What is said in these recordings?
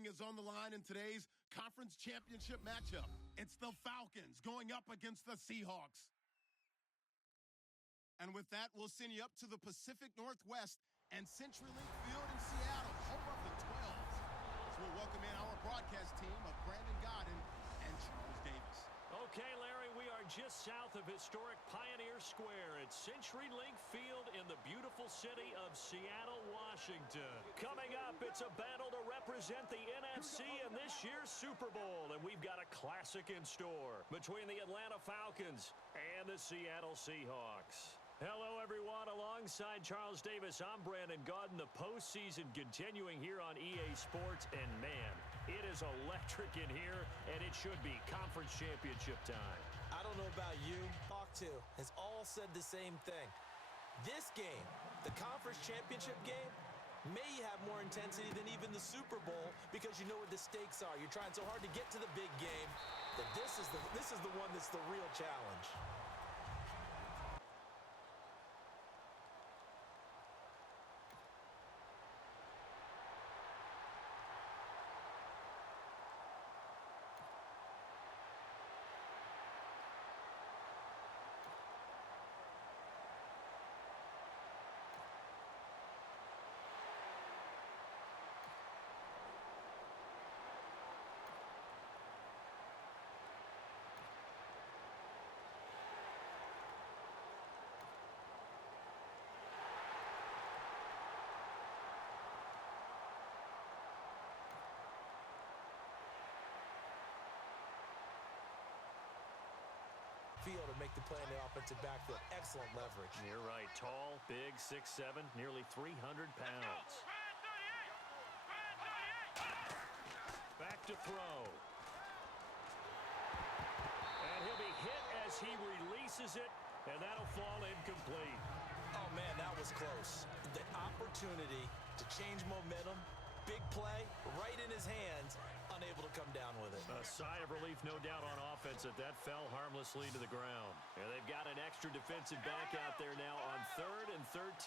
Is on the line in today's conference championship matchup. It's the Falcons going up against the Seahawks. And with that, we'll send you up to the Pacific Northwest and CenturyLink Field in Seattle, home of the 12s. So we'll welcome in our broadcast team of Brandon Godden and Charles Davis. Okay, Larry, we are just south of historic Pioneer Square at CenturyLink Field in the beautiful city of Seattle, Washington. Coming up, it's a battle to represent the NFC in this year's Super Bowl, and we've got a classic in store between the Atlanta Falcons and the Seattle Seahawks. Hello, everyone. Alongside Charles Davis, I'm Brandon Godden. The postseason continuing here on EA Sports, and man, it is electric in here, and it should be conference championship time. I don't know about you, talked to has all said the same thing. This game, the conference championship game, may have more intensity than even the Super Bowl because you know what the stakes are. You're trying so hard to get to the big game that this is the one that's the real challenge. Field to make the play in the offensive backfield. Excellent leverage. You're right. Tall, big, 6'7", nearly 300 pounds. Back to throw. And he'll be hit as he releases it, and that'll fall incomplete. Oh, man, that was close. The opportunity to change momentum, big play, right in his hands, unable to come down with it. A sigh of relief, no doubt, on offense that fell harmlessly to the ground. And they've got an extra defensive back out there now on 3rd and 13.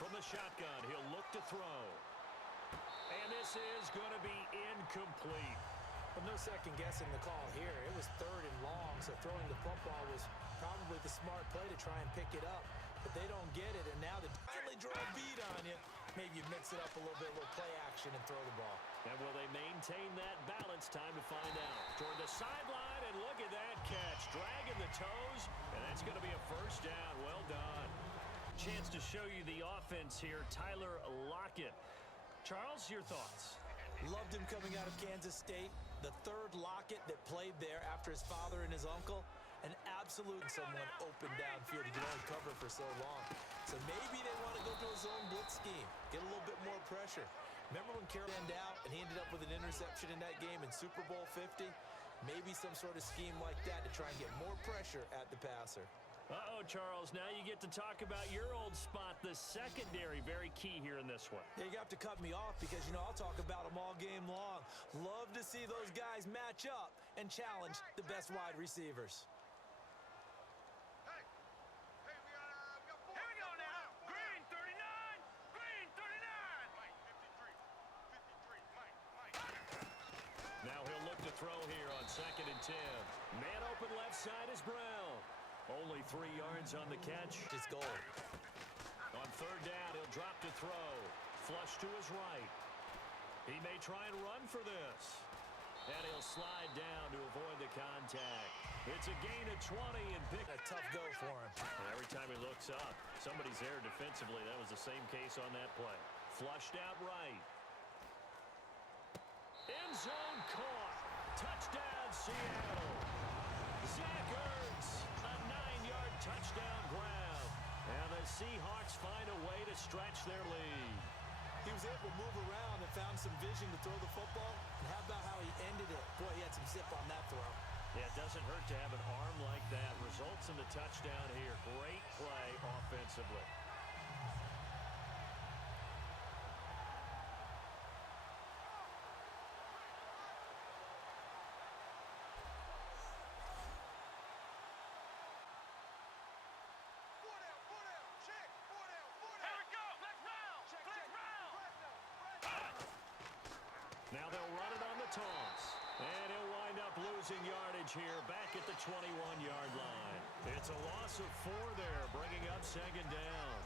From the shotgun, he'll look to throw. And this is going to be incomplete. Well, no second guessing the call here. It was 3rd and long, so throwing the football was probably the smart play to try and pick it up. But they don't get it, and now they finally draw a beat on you. Maybe you mix it up a little play action and throw the ball. And will they maintain that balance? Time to find out. Toward the sideline, and look at that catch. Dragging the toes, and that's going to be a first down. Well done. Chance to show you the offense here. Tyler Lockett. Charles, your thoughts? Loved him coming out of Kansas State. The 3rd Lockett that played there after his father and his uncle. An absolute someone open downfield. He could only cover for so long. So maybe they want to go to a zone blitz scheme. Get a little bit more pressure. Remember when Carroll ended out and he ended up with an interception in that game in Super Bowl 50? Maybe some sort of scheme like that to try and get more pressure at the passer. Uh-oh, Charles. Now you get to talk about your old spot, the secondary. Very key here in this one. Yeah, you have to cut me off because, you know, I'll talk about them all game long. Love to see those guys match up and challenge the best wide receivers. Now he'll look to throw here on 2nd and 10. Man open left side is Brown. Only 3 yards on the catch. It's goal. On 3rd down, he'll drop to throw. Flush to his right. He may try and run for this. And he'll slide down to avoid the contact. It's a gain of 20 and pick. A tough go for him. And every time he looks up, somebody's there defensively. That was the same case on that play. Flushed out right. End zone caught. Touchdown, Seattle. Zach Ertz, a 9-yard touchdown grab. And the Seahawks find a way to stretch their lead. He was able to move around and found some vision to throw the football. And how about how he ended it? Boy, he had some zip on that throw. Yeah, it doesn't hurt to have an arm like that. Results in the touchdown here. Great play offensively. Now they'll run it on the toss. And he'll wind up losing yardage here back at the 21-yard line. It's a loss of 4 there, bringing up second down.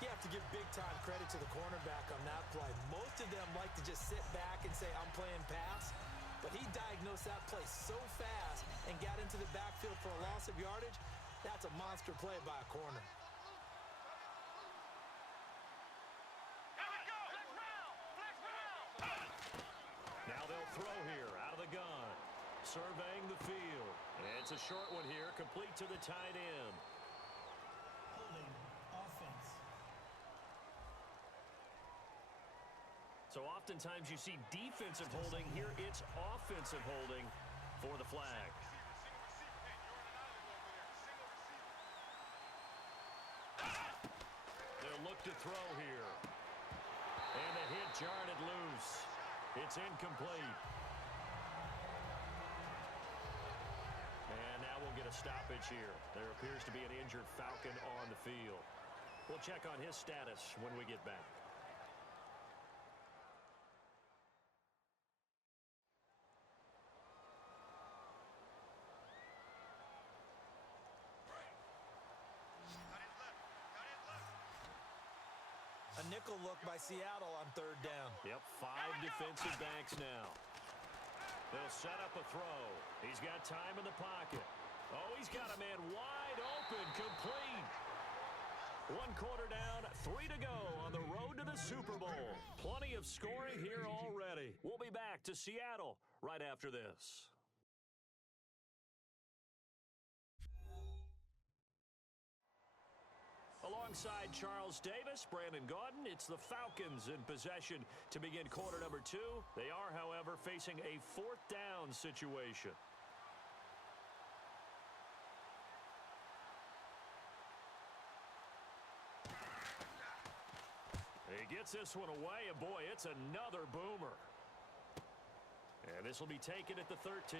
You have to give big-time credit to the cornerback on that play. Most of them like to just sit back and say, I'm playing pass. But he diagnosed that play so fast and got into the backfield for a loss of yardage. That's a monster play by a corner. Now they'll throw here out of the gun. Surveying the field. It's a short one here, complete to the tight end. Holding offense. So oftentimes you see defensive holding. Here it's offensive holding for the flag. They'll look to throw here. And the hit jarred it loose. It's incomplete. And now we'll get a stoppage here. There appears to be an injured Falcon on the field. We'll check on his status when we get back. A nickel look by Seattle on third down. Yep, 5 defensive backs now. They'll set up a throw. He's got time in the pocket. Oh, he's got a man wide open, complete. 1 quarter down, 3 to go on the road to the Super Bowl. Plenty of scoring here already. We'll be back to Seattle right after this. Alongside Charles Davis, Brandon Gaudin, it's the Falcons in possession to begin quarter number 2. They are, however, facing a 4th down situation. He gets this one away, and boy, it's another boomer. And this will be taken at the 13.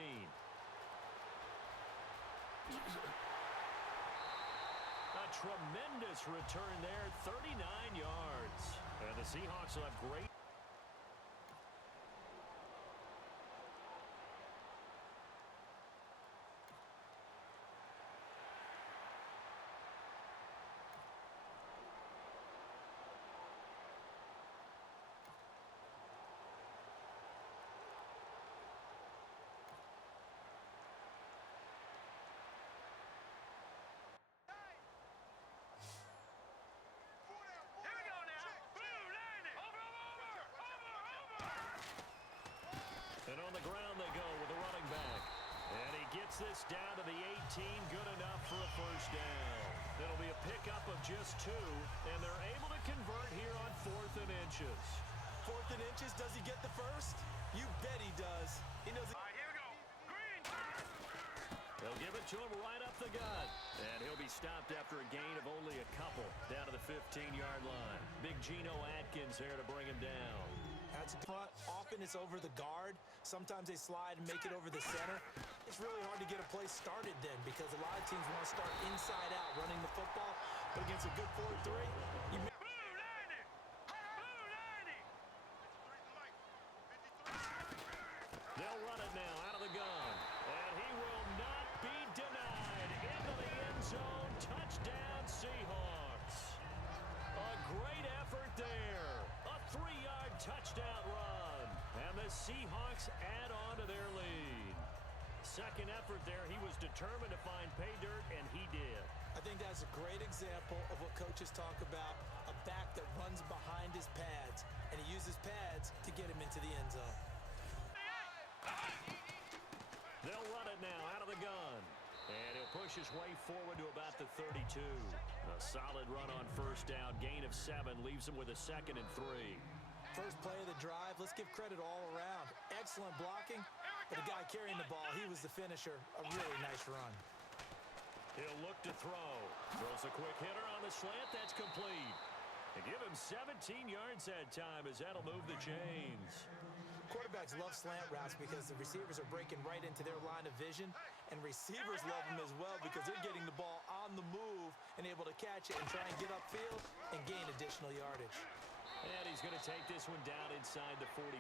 A tremendous return there, 39 yards. And the Seahawks will have great. And on the ground they go with the running back. And he gets this down to the 18, good enough for a first down. It'll be a pickup of just 2, and they're able to convert here on 4th and inches. 4th and inches, does he get the first? You bet he does. He knows it. All right, here we go. Green. They'll give it to him right up the gut. And he'll be stopped after a gain of only a couple down to the 15-yard line. Big Geno Atkins there to bring him down. That's front. Often it's over the guard. Sometimes they slide and make it over the center. It's really hard to get a play started then because a lot of teams want to start inside out running the football. But against a good 4-3, you may. They'll run it now out of the gun. And he will not be denied. Into the end zone. Touchdown, Seahawks. A great effort there. A 3-yard touchdown run. And the Seahawks add on to their lead. Second effort there. He was determined to find pay dirt, and he did. I think that's a great example of what coaches talk about, a back that runs behind his pads, and he uses pads to get him into the end zone. They'll run it now out of the gun. And he'll push his way forward to about the 32. A solid run on first down. Gain of 7 leaves him with a 2nd and 3. First play of the drive, let's give credit all around. Excellent blocking, but the guy carrying the ball, he was the finisher. A really nice run. He'll look to throw. Throws a quick hitter on the slant. That's complete. They give him 17 yards that time as that'll move the chains. Quarterbacks love slant routes because the receivers are breaking right into their line of vision, and receivers love them as well because they're getting the ball on the move and able to catch it and try and get upfield and gain additional yardage. And he's going to take this one down inside the 45.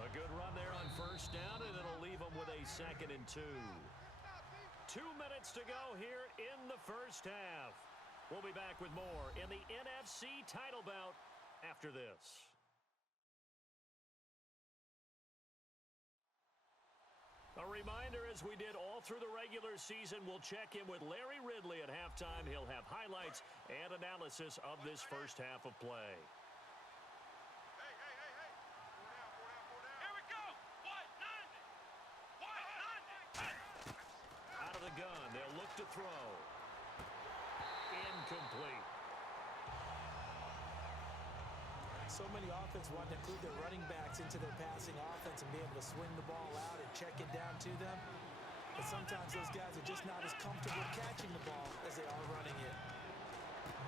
A A good run there on first down, and it'll leave them with a 2nd and 2. 2 minutes to go here in the first half. We'll be back with more in the NFC title bout after this. A reminder, as we did all through the regular season, we'll check in with Larry Ridley at halftime. He'll have highlights and analysis of this first half of play. Hey. Here we go. White 90. Out of the gun, they'll look to throw. Incomplete. So many offenses want to include their running backs into their passing offense and be able to swing the ball out and check it down to them. But sometimes those guys are just not as comfortable catching the ball as they are running it.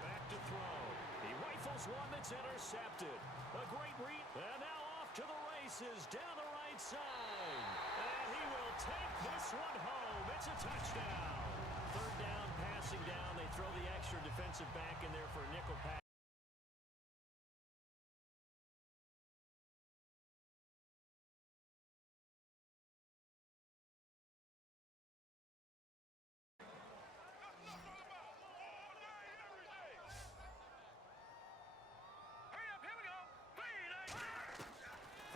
Back to throw. He rifles one that's intercepted. A great read. And now off to the races down the right side. And he will take this one home. It's a touchdown. 3rd down, passing down. They throw the extra defensive back in there for a nickel pass.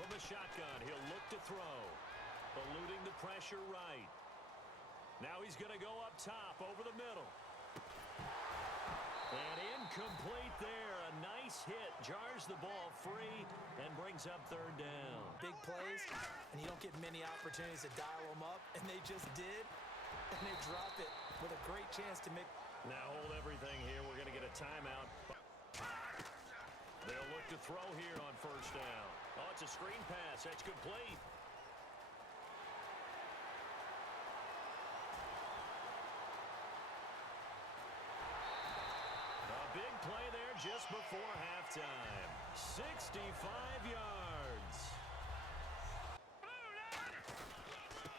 From the shotgun, he'll look to throw. Eluding the pressure right. Now he's going to go up top over the middle. And incomplete there. A nice hit. Jars the ball free and brings up 3rd down. Big plays, and you don't get many opportunities to dial them up, and they just did, and they drop it with a great chance to make. Now hold everything here. We're going to get a timeout. They'll look to throw here on first down. Oh, it's a screen pass. That's complete. A big play there just before halftime. 65 yards.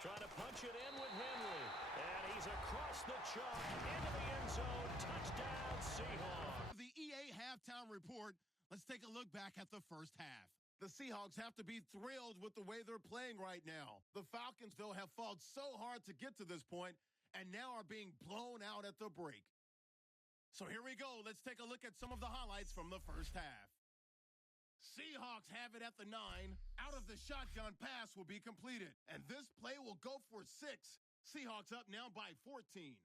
Trying to punch it in with Henry. And he's across the chalk into the end zone. Touchdown, Seahawks. The EA halftime report. Let's take a look back at the first half. The Seahawks have to be thrilled with the way they're playing right now. The Falcons, though, have fought so hard to get to this point and now are being blown out at the break. So here we go. Let's take a look at some of the highlights from the first half. Seahawks have it at the 9. Out of the shotgun, pass will be completed. And this play will go for 6. Seahawks up now by 14.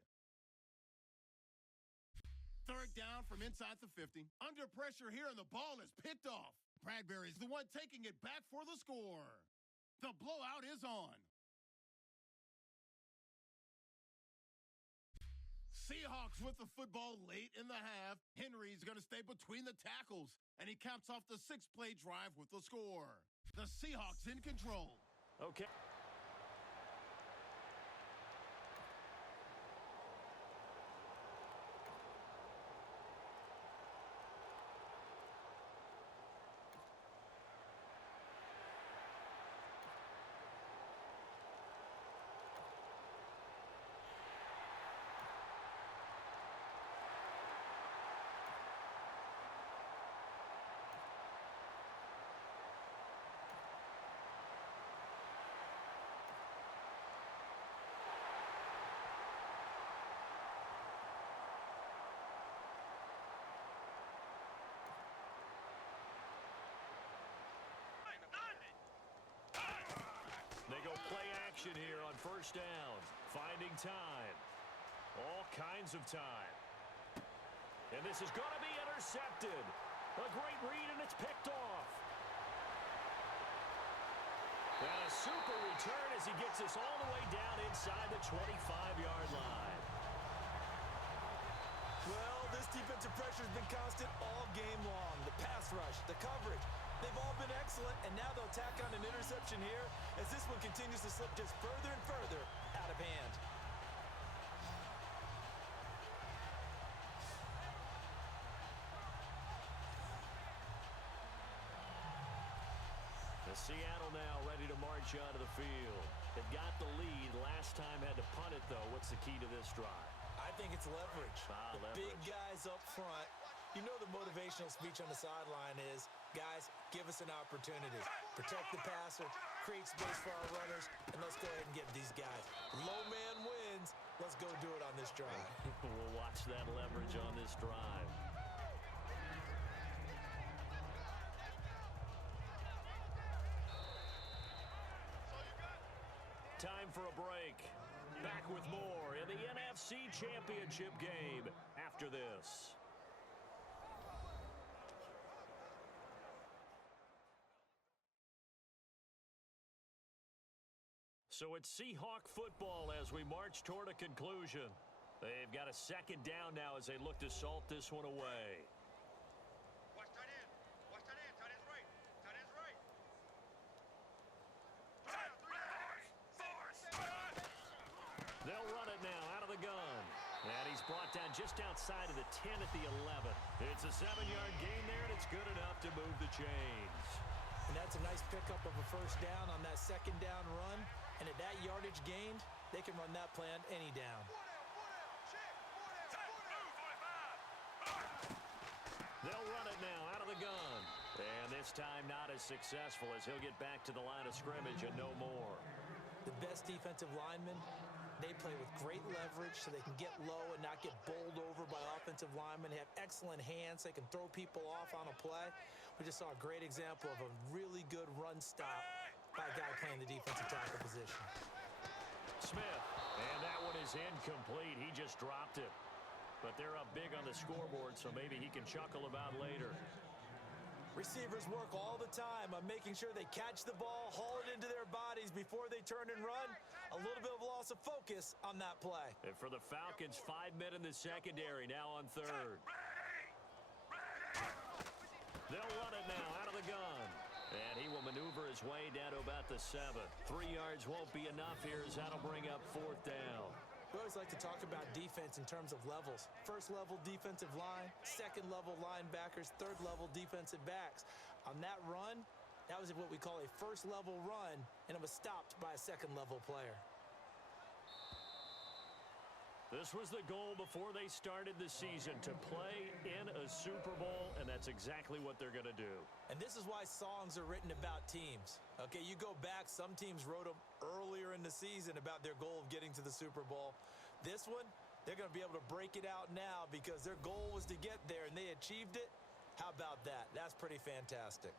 3rd down from inside the 50. Under pressure here, and the ball is picked off. Bradbury's the one taking it back for the score. The blowout is on. Seahawks with the football late in the half. Henry's going to stay between the tackles, and he caps off the 6-play drive with the score. The Seahawks in control. Okay. They go play action here on first down. Finding time. All kinds of time. And this is going to be intercepted. A great read, and it's picked off. And a super return as he gets this all the way down inside the 25-yard line. Well, this defensive pressure has been constant all game long. The pass rush, the coverage, they've all been excellent, and now they'll tack on an interception here as this one continues to slip just further and further out of hand. Seattle now ready to march out of the field. It got the lead. Last time had to punt it, though. What's the key to this drive? I think it's leverage. Leverage. Big guys up front. You know the motivational speech on the sideline is, Guys, give us an opportunity. Protect the passer, create space for our runners, and let's go ahead and get these guys. Low man wins. Let's go do it on this drive. We'll watch that leverage on this drive. Time for a break. Back with more in the NFC Championship game after this. So it's Seahawk football as we march toward a conclusion. They've got a second down now as they look to salt this one away. Watch tight end. Watch tight end. Tight end's right. Tight end's right. They'll run it now out of the gun. And he's brought down just outside of the 10 at the 11. It's a 7-yard gain there, and it's good enough to move the chains. And that's a nice pickup of a first down on that second down run. And at that yardage gained, they can run that play on any down. They'll run it now out of the gun. And this time not as successful as he'll get back to the line of scrimmage and no more. The best defensive linemen, they play with great leverage so they can get low and not get bowled over by offensive linemen. They have excellent hands. They can throw people off on a play. We just saw a great example of a really good run stop by a guy playing the defensive tackle position. Smith, and that one is incomplete. He just dropped it. But they're up big on the scoreboard, so maybe he can chuckle about later. Receivers work all the time on making sure they catch the ball, haul it into their bodies before they turn and run. A little bit of loss of focus on that play. And for the Falcons, 5 men in the secondary, now on third. They'll run it now out of the gun. And he will maneuver his way down to about the 7. 3 yards won't be enough here as that'll bring up fourth down. We always like to talk about defense in terms of levels. First level defensive line, second level linebackers, third level defensive backs. On that run, that was what we call a first level run, and it was stopped by a second level player. This was the goal before they started the season, to play in a Super Bowl, and that's exactly what they're going to do. And this is why songs are written about teams. Okay, you go back, some teams wrote them earlier in the season about their goal of getting to the Super Bowl. This one, they're going to be able to break it out now because their goal was to get there, and they achieved it. How about that? That's pretty fantastic.